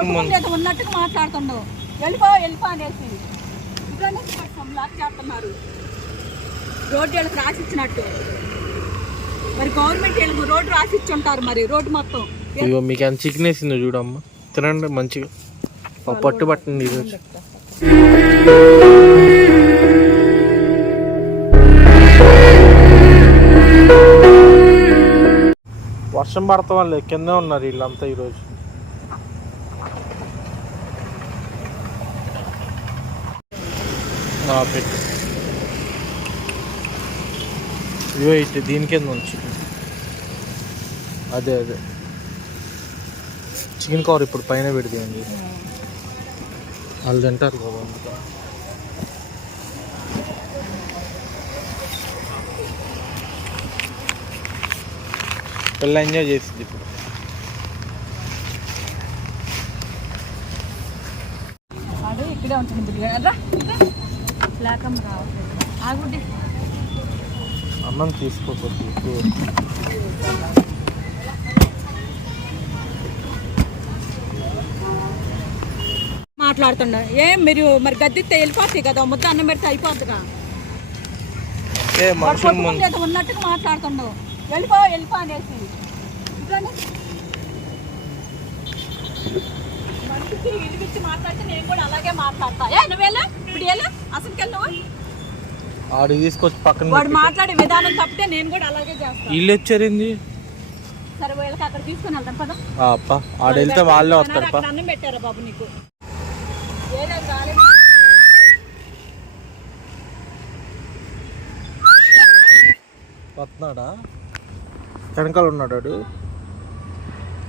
ఉన్నట్టుగా మాట్లాడుతున్నావు వెళ్ళిపో వెళ్ళిపో అనేసి. ఇప్పుడనే లాక్ చేస్తున్నారు. రోడ్డు వీళ్ళకి రాసిచ్చినట్టు. మరి గవర్నమెంట్ వీళ్ళకి రోడ్డు రాసిచ్చి ఉంటారు మరి రోడ్డు మొత్తం. ఇగో మీకు ఎంత చికెన్ వేసిందో చూడమ్మా. తినండి మంచిగా. పట్టు పట్టండి ఈరోజు వర్షం పడతాం వాళ్ళు కింద ఉన్నారు వీళ్ళంతా ఈరోజు. పెట్టు ఇవో ఇటు దీని కింద ఉంది చికెన్ అదే అదే. చికెన్ కవర్ ఇప్పుడు పైన పెడితేయండి వాళ్ళు తింటారు కదా పిల్ల ఎంజాయ్ చేసింది ఇప్పుడు. ఇక్కడే ఉంటుంది రా లేకమ్మ రావట్లేదు ఆగుండి. అన్నం ఎక్కువ. మాట్లాడుతున్నా ఏం మీరు మరి గద్దెత్తే వెళ్ళిపోతాయి కదా ముద్ద అన్నం పెడితే అయిపోద్దిగా. ఉన్నట్టుగా మాట్లాడుతున్నావు వెళ్ళిపో వెళ్ళిపో అనేసి. మాట్లాడితే నేను కూడా అలాగే మాట్లాడతా. ఏ నువ్వేలా ఇప్పుడు ఎలా ఆడు తీసుకొచ్చి పక్కన వాడు. మాట్లాడే విధానం తప్పితే నేను కూడా అలాగే చేస్తాను వీళ్ళు వచ్చారింది? సరే వీళ్ళకి అక్కడ తీసుకుని వెళ్తాం పద. ఆ, అప్ప. ఆడు వెళ్తే వాళ్ళే వస్తారు పా. అన్నం పెట్టారా బాబు నీకు? ఏదో వస్తున్నాడా? వెనకాల ఉన్నాడు వాడు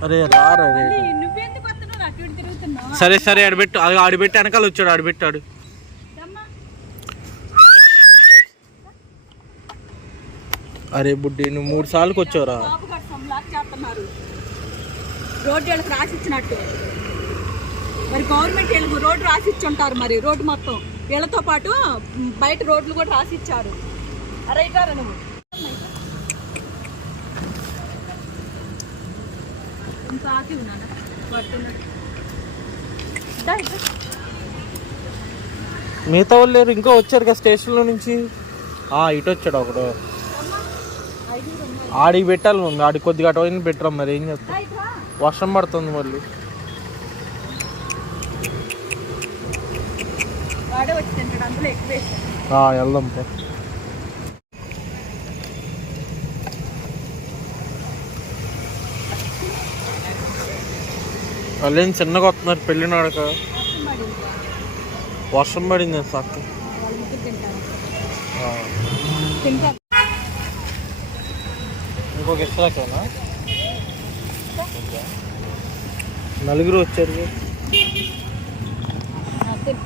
అరే రారా. సరే సరే ఆడబెట్టు అది ఆడబెట్టి వెనకాల వచ్చాడు ఆడబెట్టాడు అరే బుడ్డి నువ్వు మూడు సార్లకు వచ్చావురా. రోడ్డు రాసిచ్చినట్టు. మరి గవర్నమెంట్ వీళ్ళకి రోడ్డు రాసిచ్చి ఉంటారు మరి రోడ్డు మొత్తం. వీళ్ళతో పాటు బయట రోడ్లు కూడా రాసిచ్చారు. అరే గారు నువ్వు? ఇంకా ఆకి ఉన్నానా పడుతున్నాడు. మిగతా వాళ్ళు లేరు ఇంకా వచ్చారు కదా స్టేషన్లో నుంచి ఆ ఇటు వచ్చాడు ఒకడు. ఆడికి పెట్టాలి మమ్మీ ఆడికి కొద్దిగా అటు అయినా పెట్టరా మరి ఏం చేస్తాం. వర్షం పడుతుంది మళ్ళీ వెళ్దాం పో వాళ్ళు ఏం చిన్నగా వస్తున్నారు పెళ్ళినాడక వర్షం పడింది. సక్క ఇంకొక ఇస్తాకేనా నలుగురు వచ్చారు ఆ, తిన్.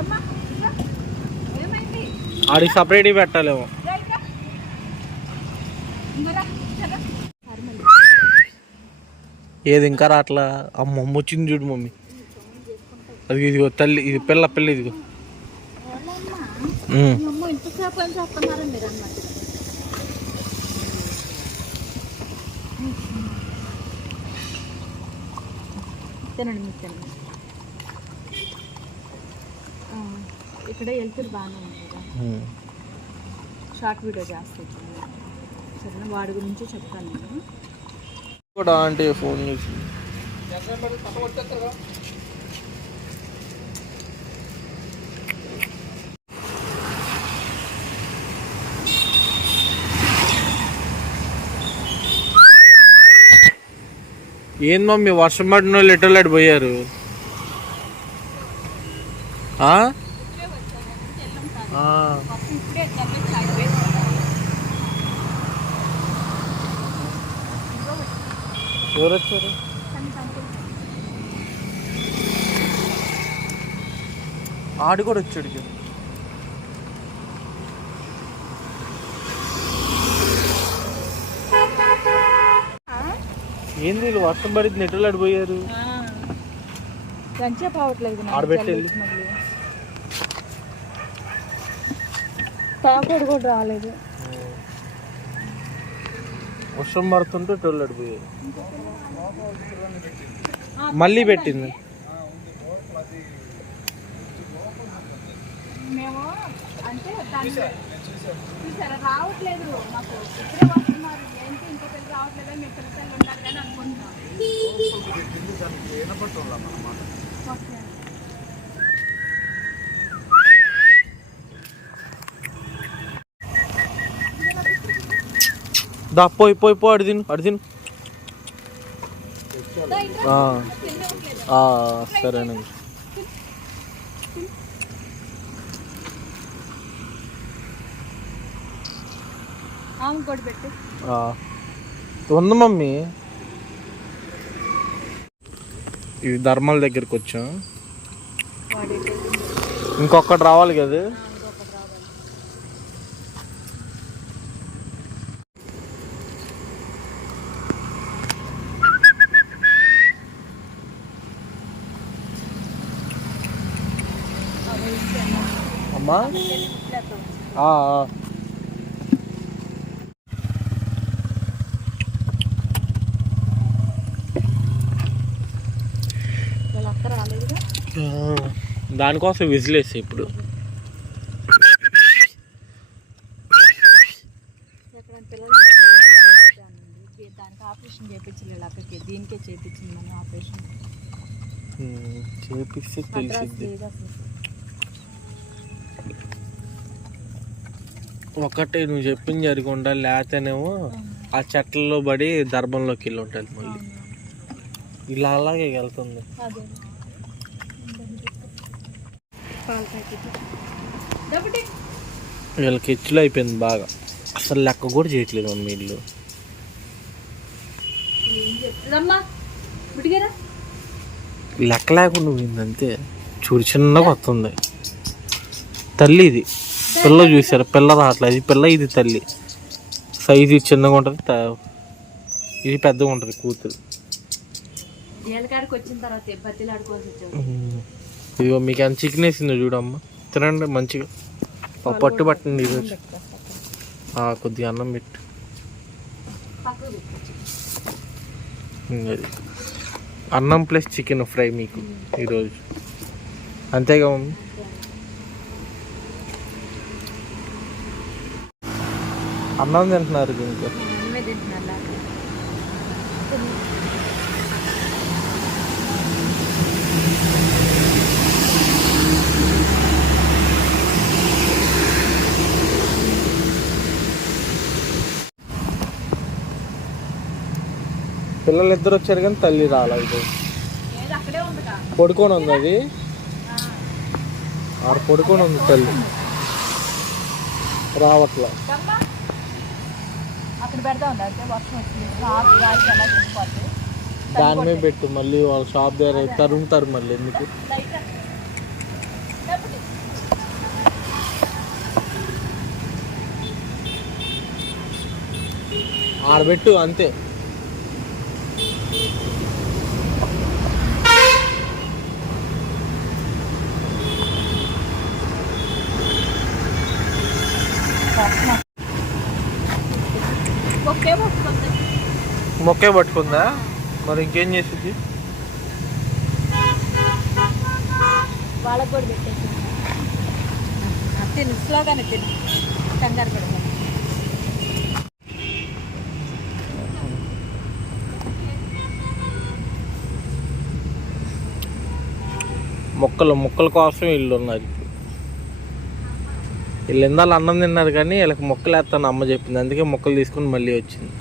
అమ్మా, ఇట్రా. ఏమైంది? ఆడికి సపరేట్గా పెట్టాలేమో. ఏది ఇంకా రాట్లా ఆ మమ్మ వచ్చింది చూడు మమ్మీ. అది ఇదిగో తల్లి ఇది పిల్ల పిల్ల ఇదిగో. వాళ్ళమ్మా, ఉమ్. మీ అమ్మ ఇంతసేపు అని చెప్తున్నారా మీరు అన్నమాట తినండి మీరు తినండి ఆ, ఇక్కడ వెళ్తురు బాగానే ఉంది కదా. షార్ట్ వీడియో చేస్తాను సరేనా వాడి గురించి చెప్తాను నేను కూడా అంటే ఫోన్ చేసి ఏంది మమ్మీ వర్షం పడిన వాళ్ళు ఎటు వాళ్ళు అటు పోయారు ఆ? ఆ. ఫస్ట్ ఇప్పుడే. ఎవరు వచ్చారు ఆడు కూడా వచ్చాడు. ఏంది వీళ్ళు వర్షం పడింది నెట్టులు పోవట్లేదు నాకు ఆడబెట్టి జల్లి మళ్ళీ. తాకోడు కూడా రాలేదు. వర్షం పడుతుంటే టోలెట్ పోయి మళ్ళీ పెట్టింది. మేము అంటే రావట్లేదు. మాకు ఇప్పుడే వస్తున్నారు. ఏంటి ఇంకో పిల్లలు రావట్లేదు? మీ పిల్లలు ఉన్నారు కానీ అనుకుంటున్నాం. దా పోయి పోయి పో అడి తిను అడి తిను దా ఇట్రా. ఆ, తినవట్లేదు. ఆ, సరేనండి. ఉంది మమ్మీ ఇది ధర్మాల దగ్గరికి వచ్చాం ఇంకొకటి రావాలి కదా ఇంకొకటి రావాలి అమ్మా. దానికోసం విజిలేసి ఇప్పుడు. దానికి- ఆపరేషన్ చేయించలేదు అక్కడికి దీనికే చేయించింది మనం ఆపరేషన్ చేపిస్తే అడ్రస్ ఒకటే నువ్వు చెప్పింది జరగకుండా లేతేనేమో ఆ చెట్లలో పడి దర్భంలోకి వెళ్ళి ఉంటుంది మళ్ళీ. ఇలా అలాగే వెళ్తుంది. వీళ్ళకి హెచ్చులు అయిపోయింది బాగా. అసలు లెక్క కూడా చేయట్లేదు మమ్మీ వీళ్ళు బుడిగారా లెక్క లేకుండా పోయింది అంతే. చూడు చిన్నగా వస్తుంది. తల్లి ఇది పిల్ల చూసారు పిల్ల రావట్లేదు. ఇది పిల్ల ఇది తల్లి. సైజు చిన్నగా ఉంటుంది ఇది పెద్దగా ఉంటుంది కూతురు. ఇదిగో మీకు ఎంత చికెన్ వేసిందో చూడమ్మా. తినండి మంచిగా. పట్టు పట్టండి ఈరోజు. ఆ, కొద్దిగా అన్నం పెట్టు. అన్నం ప్లస్ చికెన్ ఫ్రై మీకు ఈరోజు. అంతేగా మమ్మీ అన్నం తింటున్నారు ఇంకా. పిల్లలు ఇద్దరు వచ్చారు కానీ తల్లి రాలా ఇది ఏది అక్కడే ఉందిగా పడుకొని ఉంది అది. ఆడ పడుకొని ఉంది తల్లి. రావట్లా. అక్కడ పెడతా వర్షం వచ్చింది. చెప్పాలి దాని మీద పెట్టు మళ్ళీ వాళ్ళ షాప్ దగ్గర తరుముతారు మళ్ళీ ఎందుకు? ఆడబెట్టు అంతే ఒకే పట్టుకుంది మొక్కే పట్టుకుందా? మరి ఇంకేం చేసింది వాళ్ళకు కూడా పెట్టేసి తిను స్లోగానే తిను. కంగారు పడదు మొక్కలు మొక్కల కోసం వీళ్ళు ఉన్నారు ఇప్పుడు వీళ్ళు ఇందాలు అన్నం తిన్నారు కానీ వీళ్ళకి మొక్కలు వేస్తాను అమ్మ చెప్పింది. అందుకే మొక్కలు తీసుకుని మళ్ళీ వచ్చింది.